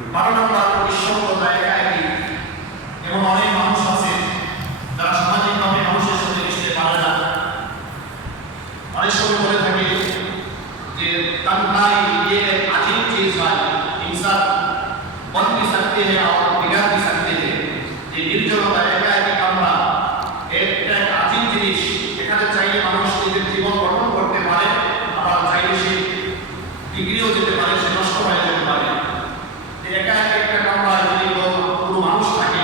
12 নম্বর নিঃসঙ্গতা একাকী। এমন অনেক মানুষ আছে যারা সামাজিকভাবে মানুষের সাথে মিশতে পারে না। অনেক সময় বলে থাকে যে तन्हाई ये एक अजीब चीज है, इंसान बन भी सकते हैं और बिगड़ भी सकते हैं। ये निर्जनता एकाकी কামরা একটা আজীব জিনিস। এখানে চাইলে মানুষ নিজের জীবন গঠন করতে পারে, আবার চাইলে সে বিগড়েও যেতে পারে, সে নষ্ট হয়ে যেতে পারে। একা একটা কামরায় যদি কোনো মানুষ থাকে,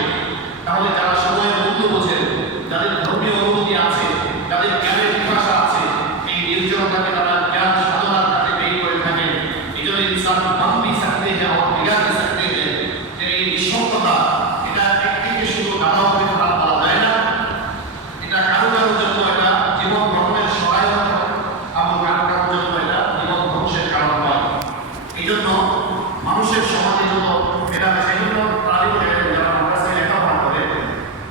তাহলে যারা সময়ের মূল্য বোঝেন, যাদের ধর্মীয় অনুভূতি আছে, যাদের জ্ঞানের পিপাসা আছে, এই নির্জনতাকে তারা জ্ঞান সাধনার কাজে ব্যয় করে থাকেন। এই জন্য ইনসান বন भी सकते हैं और बिगड़ भी सकते हैं। এই নিঃসঙ্গতা এটা একদিকে শুধু ভালো হবে তা বলা যায় না। এটা কারো কারোর জন্য এটা জীবন গঠনের সহায়ক, এবং কারো কারোর জন্য এটা জীবন ধ্বংসের কারণ হয়। এই জন্য মানুষের সমাজে যত এটা সেজন্য তালিবানের যারা মাদ্রাসায় লেখাপড়া করে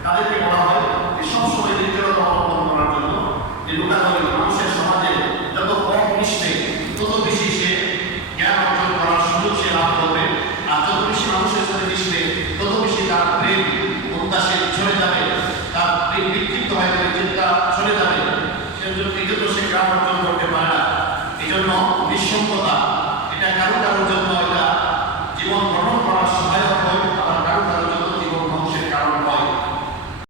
তাদেরকে বলা হয় যে সবসময় নির্জনতা অবলম্বন করার জন্য, যে লোকাধর্মী মানুষের সমাজে যত কম মিশবে তত বেশি সে জ্ঞান অর্জন করার সুযোগ সে লাভ করবে, আর যত বেশি মানুষের সাথে মিশবে তত বেশি তার প্রেম উদ্দাসে ঝরে যাবে, তার প্রেম